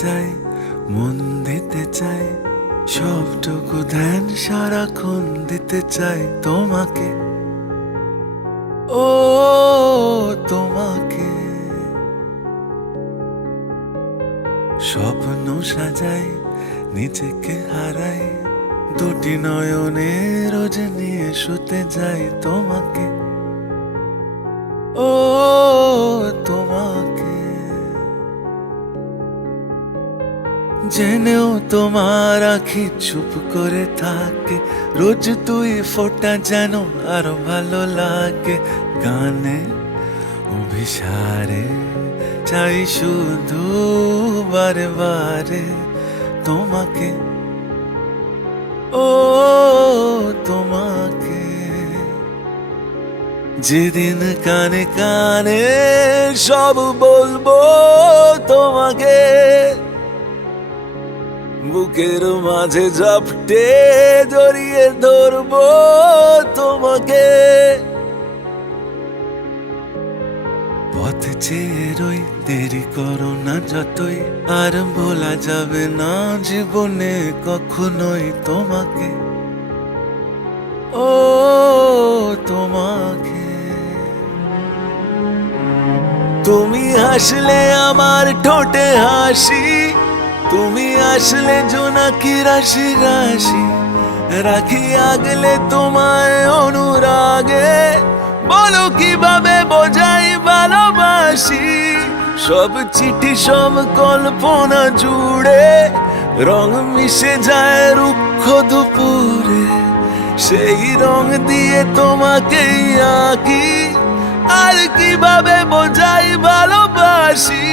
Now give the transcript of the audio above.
চাই, মন দিতে চাই, সবটুকু ধ্যান সারাক্ষণ দিতে চাই তোমাকে, ও তোমাকে। স্বপ্ন সাজাই, নিজেকে হারাই, দুটি নয়নে রোজ নিয়ে শুতে যাই তোমাকে, ও তোমাকে। জেনেও তোমার আখি চুপ করে থাকে, রোজ তুই ফোঁটা যেন আরো ভালো লাগে। গানে অভিসারে চাই শুধু বারে বারে তোমাকে, ও তোমাকে। যেদিন কানে কানে সব বলবো তোমাকে, বুকের মাঝে ঝাপটে জড়িয়ে ধরবো তোমাকে। পথ চেয়ে রই, দেরি করো না যতই, আর ভোলা যাবে না জীবনে কখনোই তোমাকে, ও তোমাকে। তুমি হাসলে আমার ঠোঁটে হাসি, তুমি আসলে জোনাকি রাশি রাশি, রাখি আগলে তোমায় অনুরাগে, বলো কিভাবে বোঝাই ভালোবাসি। সব চিঠি সব কল্পনা জুড়ে রং মিশে যায় রুক্ষ দুপুরে, সেই রং দিয়ে তোমাকেই আঁকি, আর কিভাবে বোঝাই ভালোবাসি।